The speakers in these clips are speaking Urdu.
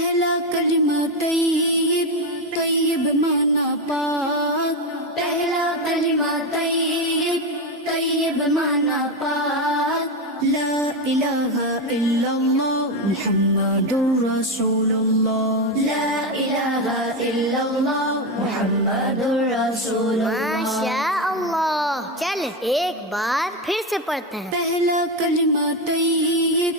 پہلا کلمہ طیب، طیب مانا پاک، پہلا کلمہ طیب، طیب مانا پاک، لا الہ الا اللہ محمد رسول اللہ، لا الہ الا اللہ محمد رسول اللہ۔ ماشاء اللہ، چل ایک بار پھر سے پڑھتے ہیں۔ پہلا کلمہ طیب،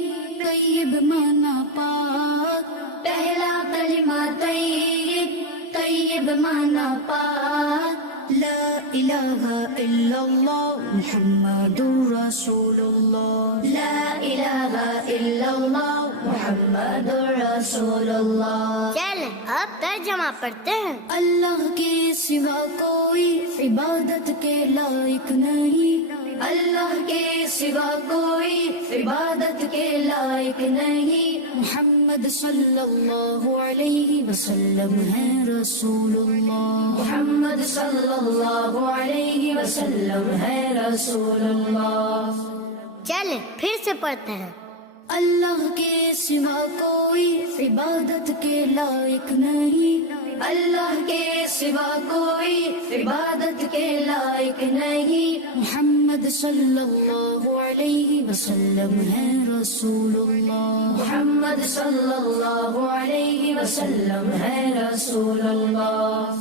طیب مانا پاک، پہلا کلمہ طیب، طیب مانا پاک، لا الہ الا اللہ محمد رسول اللہ، لا الہ الا اللہ محمد رسول اللہ۔ چل اب ترجمہ پڑھتے ہیں۔ اللہ کے سوا کوئی عبادت کے لائق نہیں، اللہ کے سوا کوئی عبادت کے لائق نہیں، محمد صلی اللہ علیہ وسلم ہے رسول اللہ، محمد صلی اللہ علیہ وسلم ہے رسول اللہ۔ چل پھر سے پڑھتے ہیں۔ اللہ کے سوا کوئی عبادت کے لائق نہیں، اللہ کے سوا کوئی عبادت کے لائق نہیں، محمد صلی اللہ علیہ وسلم ہے رسول اللہ، محمد صلی اللہ علیہ وسلم ہے رسول اللہ۔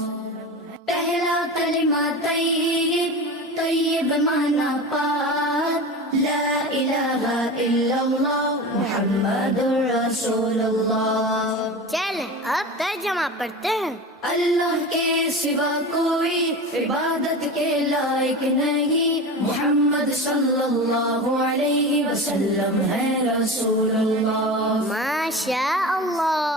پہلا کلمہ طیب، طیب مانا پاک، لا الہ الا اللہ محمد رسول اللہ۔ چل اب ترجمہ پڑھتے ہیں۔ اللہ کے سوا کوئی عبادت کے لائق نہیں، محمد صلی اللہ علیہ وسلم ہے رسول اللہ۔ ماشاء اللہ۔